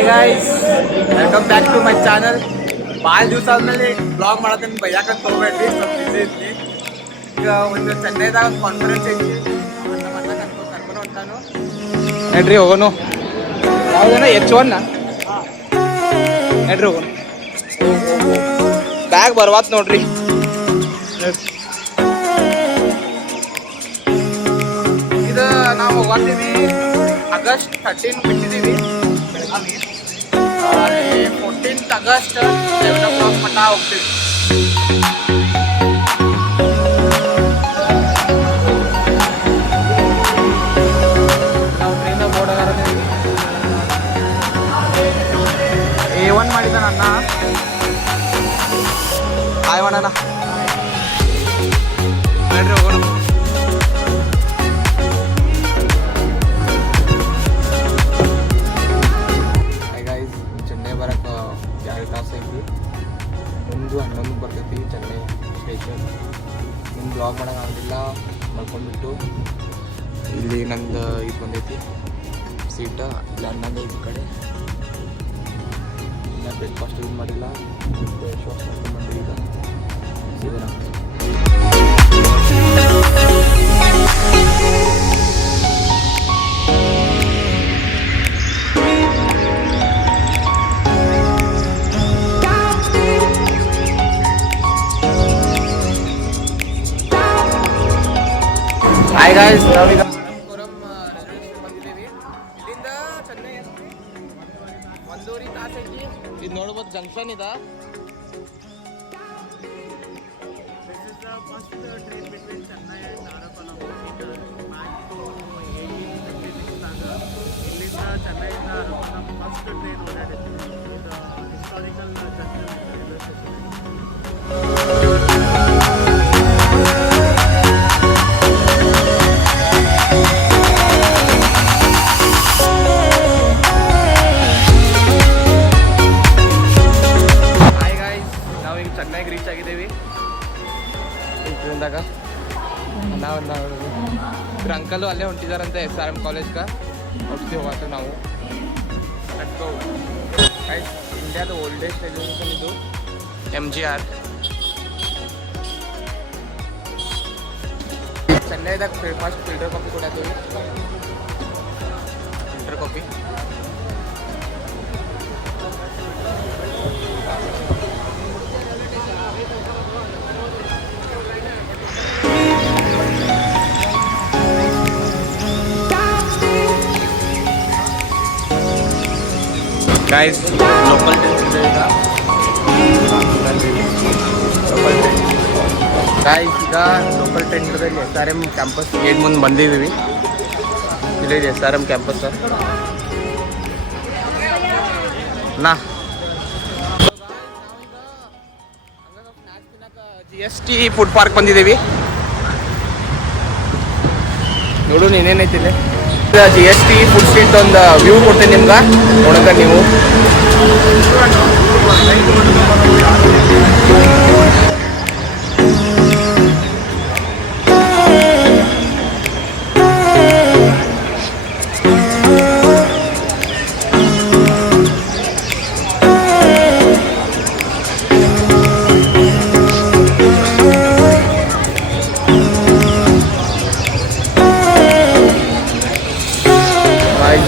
Hi guys, welcome back to my channel. ಭಾಳ ದಿವಸ ಆದ್ಮೇಲೆ ಬ್ಲಾಗ್ ಮಾಡೋದನ್ನ ಬೈಯಾಕಂತ ಹೋಗ್ಬೇಡ್ರಿ, ಸ್ವಲ್ಪ ಬಿಸಿ ಐತಿ. ಈಗ ಒಂದು ಚೆನ್ನೈದಾಗ ಒಂದು ಕಾನ್ಫರೆನ್ಸ್ ಐತಿ, ನಮ್ಮ ಅಣ್ಣ ಕರ್ಕೊಂಡು ಹೊಂಟಾನು. ನಡ್ರಿ ಹೋಗೋನು. ಯಾವುದೇನ H1 ನಡ್ರಿ ಹೋಗೋನು. ಬ್ಯಾಗ್ ಬರ್ವಾತ್ ನೋಡ್ರಿ. ಇದು ನಾವು ಹೋಗ್ತೀವಿ August 13 ಬಿಟ್ಟಿದ್ದೀವಿ Belagavi. 14th August 11 o'clock ಮಟ್ಟ ಹೋಗ್ತೀವಿ. ನಾವು ಟ್ರೈನ್ ಬೋರ್ಡ್ A1 ಮಾಡಿದ ನನ್ನ I1 ಅಣ್ಣ. ನಡ್ರಿ ಹೋಗೋಣ. ಚೆನ್ನೈ ಬರಕ್ಕೆ 2 ತಾಸು ಐತಿ. 11 ಬರ್ತೈತಿ ಚೆನ್ನೈ ಸ್ಟೇಷನ್. ನಿಮ್ಮ ಬ್ಲಾಗ್ ಮಾಡೋಕ್ಕಾಗಲಿಲ್ಲ, ಮಲ್ಕೊಂಡ್ಬಿಟ್ಟು ಇಲ್ಲಿ ನಂದು ಇದು ಬಂದೈತಿ ಸೀಟ. ಇಲ್ಲ ಅನ್ನಂದು ಈ ಕಡೆ ಇನ್ನು ಬ್ರೇಕ್ಫಾಸ್ಟ್ ಇದು ಮಾಡಿಲ್ಲ, ಫೇಸ್ ವಾಶ್ ಮಾಡ್ಕೊಂಡ್ಬಂದು ಈಗ ಸಿಗೋಣ. ಹಾಯ್ ಗಾಯ್ಸ್, ನಾವೀಗ ಅನಂತಪುರಂ ರೈಲ್ವೆ ಬಂದಿದ್ದೀವಿ. ಇಲ್ಲಿಂದ ಚೆನ್ನೈ ಎಷ್ಟು 1.5 ತಾಸು ಐತಿ. ಇದು ನೋಡ್ಬೋದು, ಜಂಕ್ಷನ್ ಇದೆ. This is the first train between Chennai and Arakkonam. ಇಲ್ಲಿಂದ ಚೆನ್ನೈಯಿಂದ ಅರಕಲಂ ಫಸ್ಟ್ ಟ್ರೈನ್ ಓಡಾಡಿತ್ತು. ಇದು ಹಿಸ್ಟಾರಿಕಲ್ ಜಂಕ್ಷನ್ ರೈಲ್ವೆ ಸ್ಟೇಷನ್. ಚೆನ್ನೈಗೆ ರೀಚ್ ಆಗಿದ್ದೀವಿ. ಇದರಿಂದಾಗ ನಾವು ಇದ್ರ ಅಂಕಲು ಅಲ್ಲೇ ಹೊಂಟಿದಾರಂತೆ SRM ಕಾಲೇಜ್ಗೆ. ಹೋಗ್ತೀವಿ ಹೋಗ್ತೀವಿ ನಾವು. ಇಂಡಿಯಾದ ಓಲ್ಡೆಸ್ಟ್ ಎಜುಕೇಷನ್ ಇದು MGR. ಚೆನ್ನೈದಾಗ ಫಸ್ಟ್ ಫಿಲ್ಟರ್ ಕಾಫಿ ಕೊಡತ್ತೀವಿ. Filter coffee guys. Local train ಸಿಗೈತಾ गाइस. ಈಗ ಲೋಕಲ್ ಟ್ರೈನ್ ಹಿಡಿದಲ್ಲಿ SRM ಕ್ಯಾಂಪಸ್ ಗೇಟ್ ಮುಂದೆ ಬಂದಿದ್ದೀವಿ. ಇಲ್ಲಿದೆ SRM ಕ್ಯಾಂಪಸ್ ನಾ. GST ಫುಡ್ ಪಾರ್ಕ್ ಬಂದಿದ್ದೀವಿ. ನೋಡು ಏನೇನೈತಿಲ್ಲ. GST ಫುಡ್ ಸ್ಟ್ರೀಟ್ ಒಂದು ವ್ಯೂ ಕೊಡ್ತೀನಿ ನಿಮ್ಗೆ, ನೋಡೋಕೆ ನೀವು.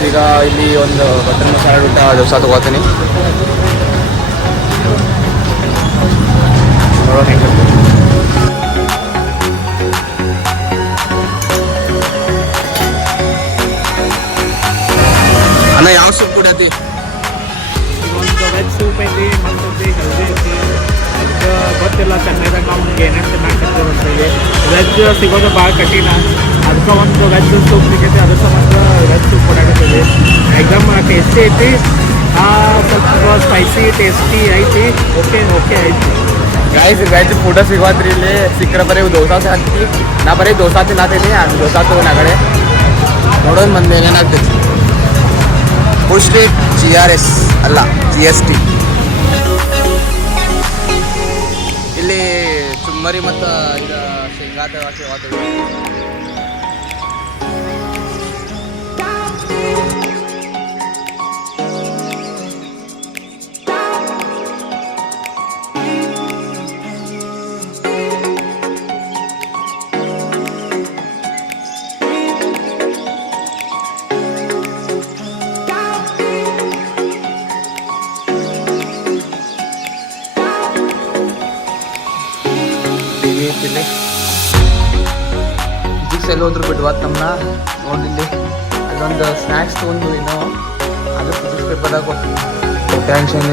ಈಗ ಇಲ್ಲಿ ಒಂದು ಬಟನ್ ಮಸಾಲೆ ಊಟ ದೋಸೆ ತಗೋತೀನಿ. ನೋಡೋ ಹೆಂಗೆ ಅಣ್ಣ. ಯಾವ ಸೂಪ್ ಕುಡಿಯತಿ? ಒಂದು ವೆಜ್ ಸೂಪ್ ಐತಿ, ಮತ್ತೈತಿ ಹೆಲ್ದಿ ಐತಿ. ಅದಕ್ಕೆ ಗೊತ್ತಿಲ್ಲ ಚೆನ್ನೈದಾಗ ನಮ್ಗೆ ಏನೇನು ತಿನ್ನಾಕತ್ತೀವಿ ಅಂತೇಳಿ. ವೆಜ್ ಸಿಗೋದು ಭಾಳ ಕಠಿಣ. ಅದಕ್ಕೆ ಒಂದು ವೆಜ್ ಸೂಪ್ ಸಿಗೈತಿ, ಅದ್ರ ಸಂಬಂಧ ವೆಜ್ ಸೂಪ್ ಕೊಡಾಕತ್ತೀವಿ. ಎಕ್ದಮ್ ಟೇಸ್ಟಿ ಐತಿ, ಸ್ವಲ್ಪ ಸ್ಪೈಸಿ ಟೇಸ್ಟಿ ಐತಿ. ಓಕೆ ಐತಿ ಗಾಯ್ಸ್. ವೆಜ್ ಫುಡ್ ಸಿಗೋದ್ರಿ ಇಲ್ಲಿ. ಸಿಕ್ಕರೆ ಬರೀ ದೋಸೆ ಹಾಕಿ ನಾ ಬರೀ ದೋಸೆ ತಿನ್ನತೀನಿ. ದೋಸೆ ತಗೊಂಡು ಆ ಕಡೆ ನೋಡೋದು ಮಂದಿ ಏನೇನಾಗ್ತೈತಿ. ಫುಡ್ ಸ್ಟ್ರೀಟ್ GRS ಅಲ್ಲ GST. ಇಲ್ಲಿ ಚುಮ್ಮರಿ ಮತ್ತು ಇದು ಶೇಂಗಾದ ಸೇವಾತೀವಿ. ಇತ್ತು ಇಲ್ಲಿ ಫಿಸಿಕ್ಸ್ ಎಲ್ಲ ಹೋದ್ರು ಬಿಡ್ವಾತ್ ನಮ್ಮನ್ನ ನೋಡಿಲ್ಲಿ ಅಲ್ಲೊಂದು ಸ್ನ್ಯಾಕ್ಸ್ ತೊಗೊಂಡು ಏನೋ ಅದು ಫಿಸಿಕ್ಸ್ ಪೇಪರ್ದಾಗ ಟೆನ್ಷನ್